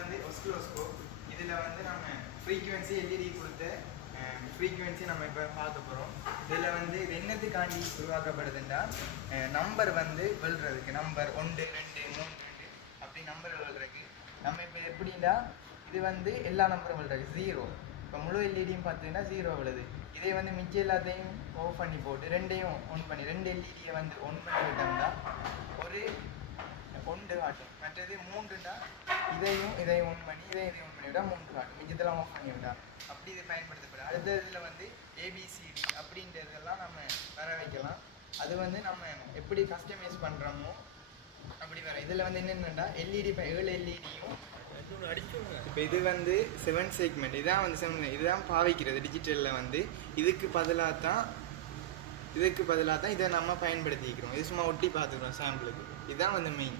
வந்து ஒஸ்கிலோஸ்கோப். இதில் வந்து நம்ம ஃப்ரீக்குவென்சி எல்இடி கொடுத்த ஃப்ரீக்குவென்சி நம்ம இப்போ பார்க்க போகிறோம். இதில் வந்து இது என்னத்துக்காண்டி உருவாக்கப்படுதுன்னா நம்பர் வந்து வெல்றதுக்கு, நம்பர் 1 2 3 2 அப்படி நம்பர் வெல்றதுக்கு. நம்ம இப்போ எப்படின்னா இது வந்து எல்லா நம்பரும் வெல்றது 0. இப்போ முழு எல்இடியும் பார்த்தீங்கன்னா 0 விழுது. இதே வந்து மிச்சம் எல்லாத்தையும் ஆஃப் பண்ணி போட்டு ரெண்டையும் ஒன் பண்ணி 2 எல்இடியை வந்து ஒன் பண்ணி விட்டோம்னா ஒரு 1 காட்டும். மற்றது 3ண்டா இதையும் ஒன் பண்ணி இதையும் ஒன் பண்ணி விட்டா 3 காட்டும். மிச்சத்தெல்லாம் ஆஃப் பண்ணி விட்டா அப்படி இதை பயன்படுத்தப்படும். அடுத்த இதில் வந்து ஏபிசிடி அப்படின்றதெல்லாம் நம்ம வர வைக்கலாம். அது வந்து நம்ம எப்படி கஸ்டமைஸ் பண்ணுறோமோ அப்படி வர. இதில் வந்து என்னென்னா எல்இடி 7 எல்இடியும் இப்போ இது வந்து 7 செக்மெண்ட். இதான் வந்து 7 இதுதான் பாவிக்கிறது டிஜிட்டலில் வந்து. இதுக்கு பதிலாக தான் இதை நம்ம பயன்படுத்திக்கிறோம். இது சும்மா ஒட்டி பார்த்துக்கிறோம் சாம்பிளுக்கு. இதுதான் வந்து மெயின்.